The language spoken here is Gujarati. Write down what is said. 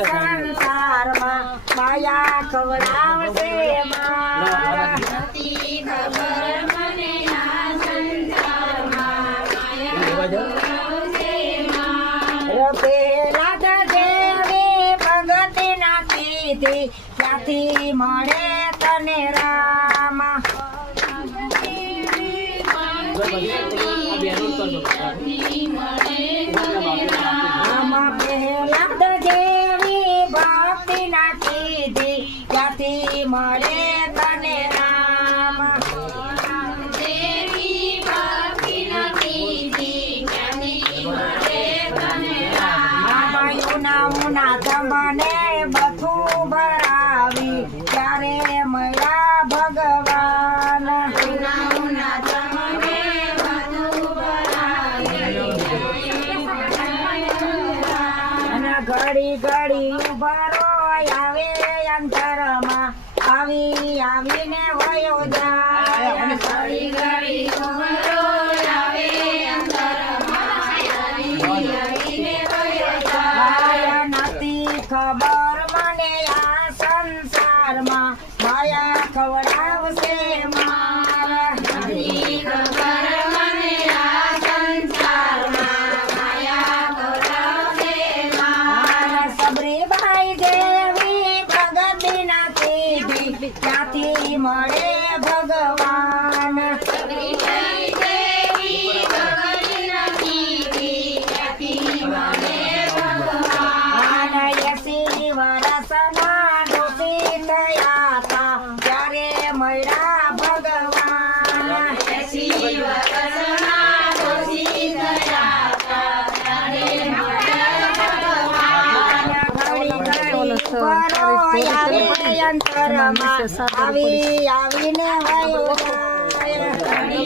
સંસારમાં માયા ખવડાવશે મારા પેલા તો દેવી ભગતી નાખી ક્યાંથી મળે તને રામા આમાં પહેલા તો દેવી ભક્તિ નાખી ક્યાંથી મળે તને રામા તમને બધું ભરાવી ત્યારે મળ્યા ભગવાન અને ઘડી ઘડી ઉભરો આવે અંતરમાં આવીને વયો જાય ઘડી ઘડી ઉભરો આવે ખબર મને આ સંસારમાં માયા ખવડાવશે મારા ખબર મને આ સંસારમાં માયા ખવડાવશે મારા સબરીબાઈ દેવી પ્રગતિ નથી ક્યાંથી મળે ભગવાન સબરીબાઈ દેવી પ્રગતિ નથી ક્યાંથી મળે વરસના દોષી થયા હતા ત્યારે મળ્યા ભગવાન વરસના દોષી થયા હતા ત્યારે અંતરમાં આવીને વયો જાય